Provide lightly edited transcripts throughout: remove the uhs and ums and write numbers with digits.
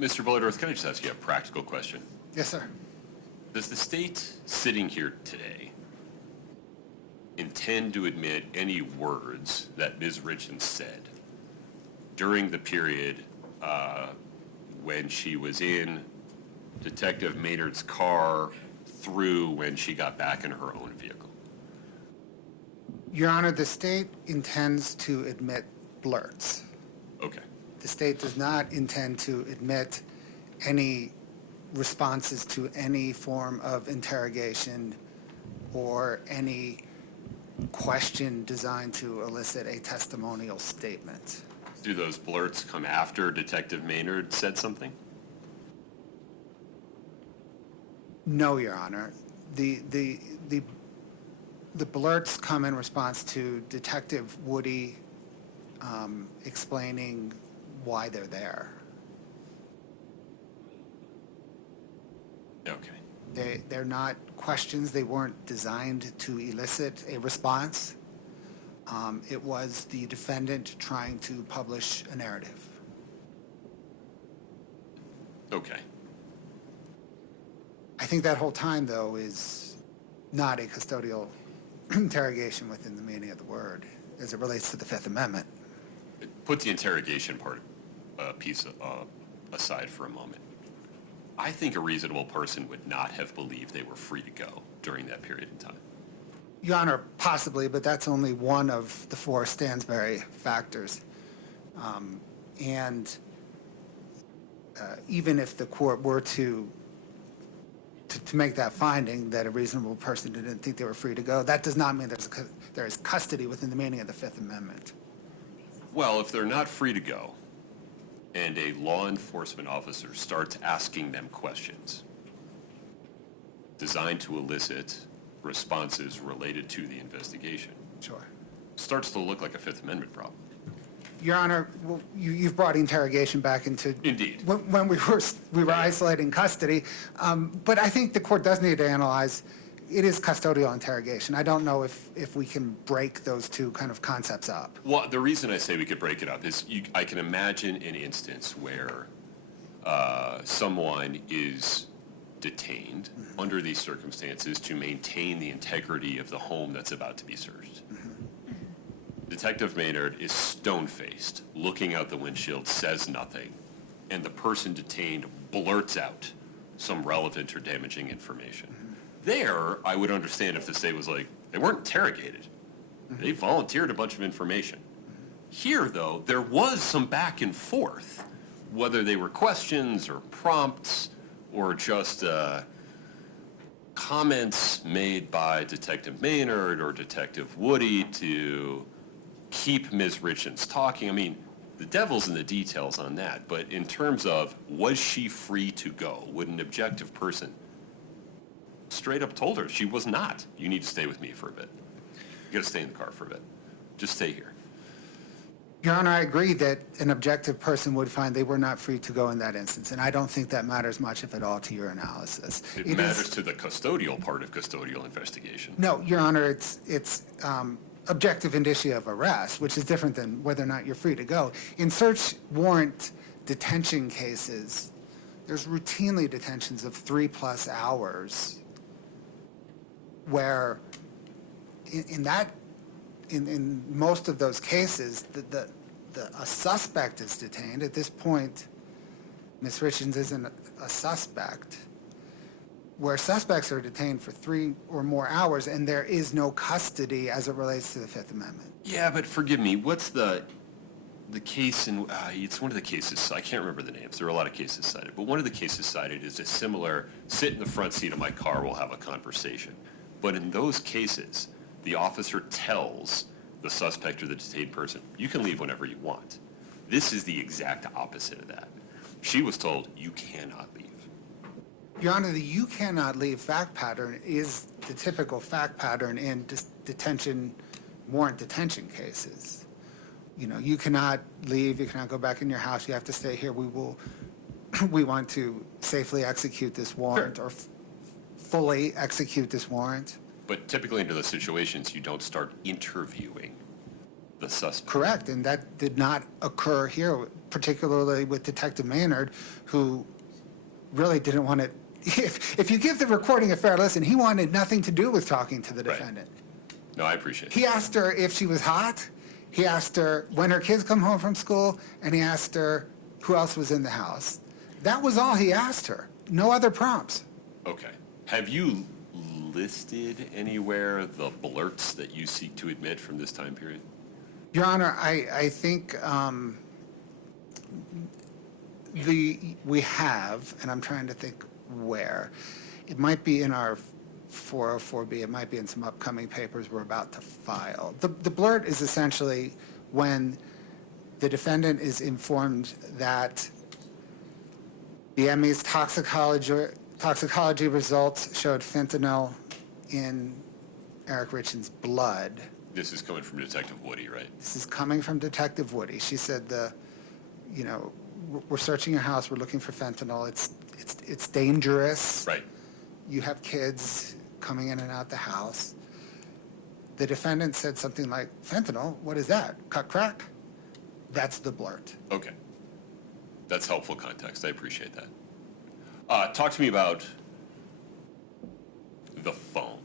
Mr. Bullardorf, can I just ask you a practical question? Yes, sir. Does the state sitting here today intend to admit any words that Ms. Richins said during the period when she was in Detective Maynard's car through when she got back in her own vehicle? Your Honor, the state intends to admit blurts. Okay. The state does not intend to admit any responses to any form of interrogation or any question designed to elicit a testimonial statement. Do those blurts come after Detective Maynard said something? No, Your Honor. The blurts come in response to Detective Woody explaining why they're there. Okay. They're not questions. They weren't designed to elicit a response. It was the defendant trying to publish a narrative. Okay. I think that whole time, though, is not a custodial interrogation within the meaning of the word as it relates to the Fifth Amendment. Put the interrogation piece aside for a moment. I think a reasonable person would not have believed they were free to go during that period of time. Your Honor, possibly, but that's only one of the four Stansbury factors. Even if the court were to make that finding that a reasonable person didn't think they were free to go, that does not mean there is custody within the meaning of the Fifth Amendment. Well, if they're not free to go, and a law enforcement officer starts asking them questions designed to elicit responses related to the investigation, Sure. starts to look like a Fifth Amendment problem. Your Honor, well, you've brought interrogation back into... Indeed. When we were isolating custody, but I think the court does need to analyze, it is custodial interrogation. I don't know if we can break those two kind of concepts up. Well, the reason I say we could break it up is I can imagine an instance where someone is detained under these circumstances to maintain the integrity of the home that's about to be searched. Detective Maynard is stone-faced, looking out the windshield, says nothing, and the person detained blurts out some relevant or damaging information. There, I would understand if the state was like, they weren't interrogated. They volunteered a bunch of information. Here, though, there was some back and forth, whether they were questions or prompts or just comments made by Detective Maynard or Detective Woody to keep Ms. Richins talking. I mean, the devil's in the details on that, but in terms of was she free to go, would an objective person straight up told her she was not. You need to stay with me for a bit. You got to stay in the car for a bit. Just stay here. Your Honor, I agree that an objective person would find they were not free to go in that instance, and I don't think that matters much, if at all, to your analysis. It matters to the custodial part of custodial investigation. No, Your Honor, it's objective indicia of arrest, which is different than whether or not you're free to go. In search warrant detention cases, there's routinely detentions of 3+ hours where in most of those cases, a suspect is detained. At this point, Ms. Richins isn't a suspect, where suspects are detained for 3 or more hours, and there is no custody as it relates to the Fifth Amendment. Yeah, but forgive me, what's the case in, it's one of the cases, I can't remember the names, there are a lot of cases cited, but one of the cases cited is a similar, sit in the front seat of my car, we'll have a conversation. But in those cases, the officer tells the suspect or the detained person, you can leave whenever you want. This is the exact opposite of that. She was told, you cannot leave. Your Honor, the you cannot leave fact pattern is the typical fact pattern in warrant detention cases. You know, you cannot leave, you cannot go back in your house, you have to stay here. We want to safely execute this warrant. Sure. Or fully execute this warrant. But typically under those situations, you don't start interviewing the suspect. Correct, and that did not occur here, particularly with Detective Maynard, who really didn't want to, if you give the recording a fair listen, he wanted nothing to do with talking to the Right. defendant. No, I appreciate it. He asked her if she was hot, he asked her when her kids come home from school, and he asked her who else was in the house. That was all he asked her, no other prompts. Okay. Have you listed anywhere the blurts that you seek to admit from this time period? Your Honor, I think we have, and I'm trying to think where. It might be in our 404B, it might be in some upcoming papers we're about to file. The blurt is essentially when the defendant is informed that the ME's toxicology results showed fentanyl in Eric Richins' blood. This is coming from Detective Woody, right? This is coming from Detective Woody. She said we're searching your house, we're looking for fentanyl. It's dangerous. Right. You have kids coming in and out the house. The defendant said something like, fentanyl, what is that? Cut crack? That's the blurt. Okay. That's helpful context. I appreciate that. Talk to me about the phone.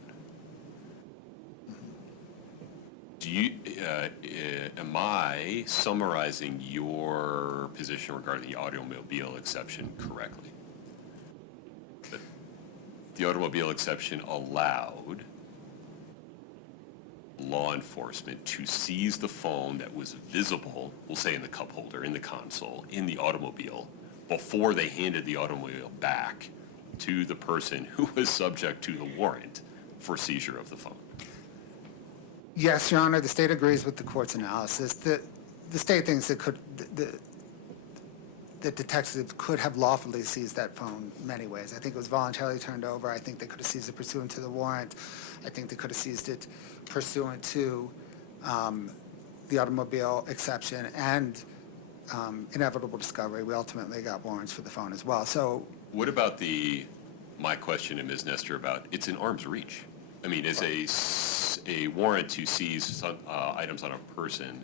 Am I summarizing your position regarding the automobile exception correctly? That the automobile exception allowed law enforcement to seize the phone that was visible, we'll say in the cup holder, in the console, in the automobile, before they handed the automobile back to the person who was subject to the warrant for seizure of the phone. Yes, Your Honor, the state agrees with the court's analysis. The state thinks that detectives could have lawfully seized that phone many ways. I think it was voluntarily turned over. I think they could have seized it pursuant to the warrant. I think they could have seized it pursuant to the automobile exception and inevitable discovery. We ultimately got warrants for the phone as well. So, what about my question to Ms. Nestor about it's in arm's reach? I mean, is a warrant to seize some, items on a person,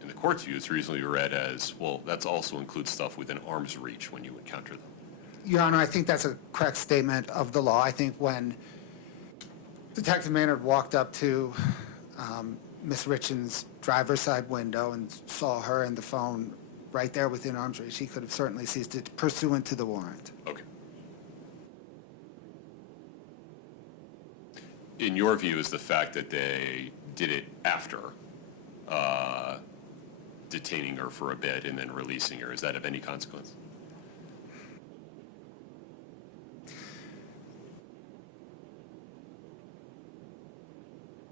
in the court's view, it's reasonably read as, well, that also includes stuff within arm's reach when you encounter them. Your Honor, I think that's a correct statement of the law. I think when Detective Maynard walked up to Ms. Richins' driver's side window and saw her and the phone right there within arm's reach, he could have certainly seized it pursuant to the warrant. Okay. In your view, is the fact that they did it after detaining her for a bit and then releasing her, is that of any consequence?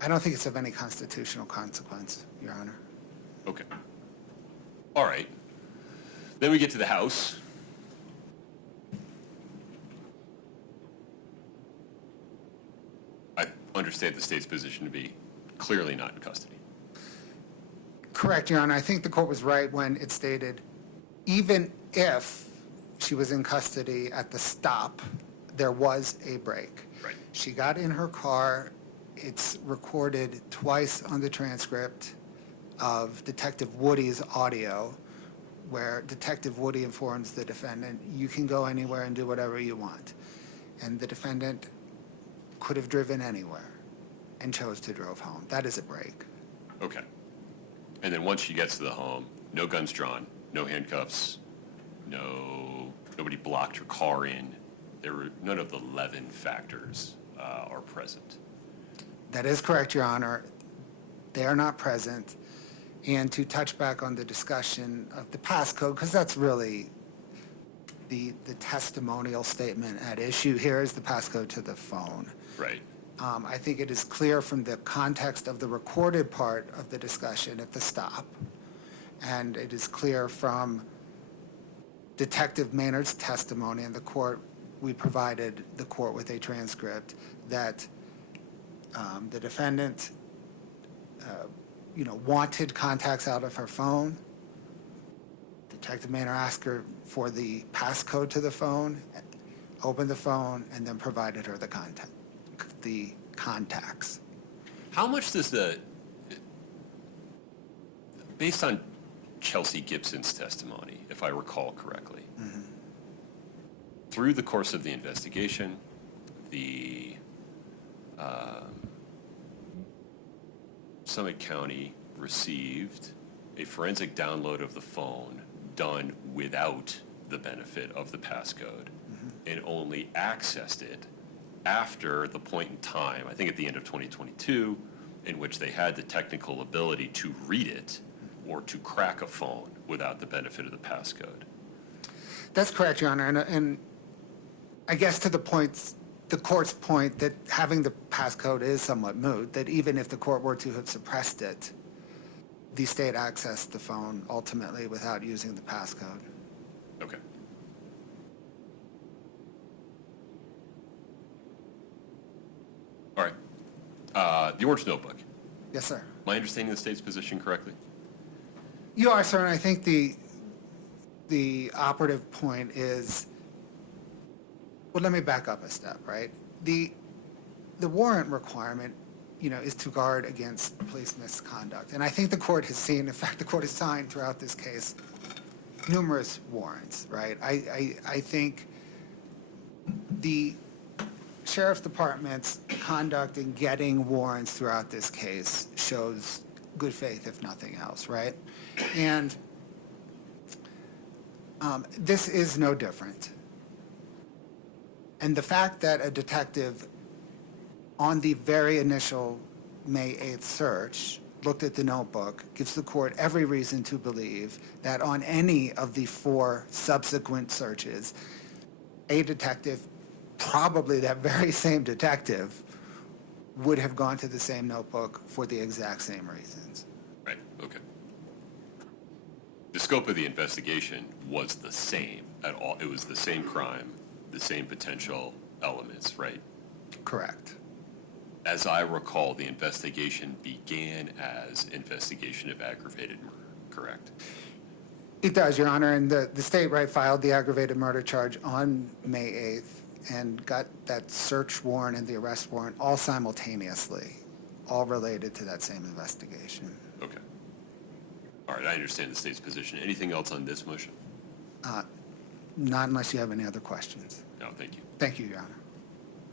I don't think it's of any constitutional consequence, Your Honor. Okay. All right. Then we get to the house. I understand the state's position to be clearly not in custody. Correct, Your Honor. I think the court was right when it stated, even if she was in custody at the stop, there was a break. Right. She got in her car. It's recorded twice on the transcript of Detective Woody's audio, where Detective Woody informs the defendant, you can go anywhere and do whatever you want. And the defendant could have driven anywhere and chose to drive home. That is a break. Okay. And then once she gets to the home, no guns drawn, no handcuffs, nobody blocked her car in. None of the 11 factors are present. That is correct, Your Honor. They are not present. And to touch back on the discussion of the passcode, because that's really the testimonial statement at issue here is the passcode to the phone. Right. I think it is clear from the context of the recorded part of the discussion at the stop, and it is clear from Detective Maynard's testimony in the court, we provided the court with a transcript, that the defendant wanted contacts out of her phone. Detective Maynard asked her for the passcode to the phone, opened the phone, and then provided her the contacts. How much does based on Chelsea Gibson's testimony, if I recall correctly, through the course of the investigation, the Summit County received a forensic download of the phone done without the benefit of the passcode and only accessed it after the point in time, I think at the end of 2022, in which they had the technical ability to read it or to crack a phone without the benefit of the passcode. That's correct, Your Honor, and I guess to the court's point that having the passcode is somewhat moot, that even if the court were to have suppressed it, the state accessed the phone ultimately without using the passcode. Okay. All right. The Orange Notebook. Yes, sir. Am I understanding the state's position correctly? You are, sir, and I think the operative point is, well, let me back up a step, right? The warrant requirement, is to guard against police misconduct. And I think the court has seen, in fact, the court has signed throughout this case numerous warrants, right? I think the Sheriff's Department's conduct in getting warrants throughout this case shows good faith, if nothing else, right? And this is no different. And the fact that a detective on the very initial May 8th search looked at the notebook gives the court every reason to believe that on any of the 4 subsequent searches, a detective, probably that very same detective, would have gone to the same notebook for the exact same reasons. Right, okay. The scope of the investigation was the same at all. It was the same crime, the same potential elements, right? Correct. As I recall, the investigation began as investigation of aggravated murder, correct? It does, Your Honor, and the state filed the aggravated murder charge on May 8th and got that search warrant and the arrest warrant all simultaneously, all related to that same investigation. Okay. All right, I understand the state's position. Anything else on this motion? Not unless you have any other questions. No, thank you. Thank you, Your Honor.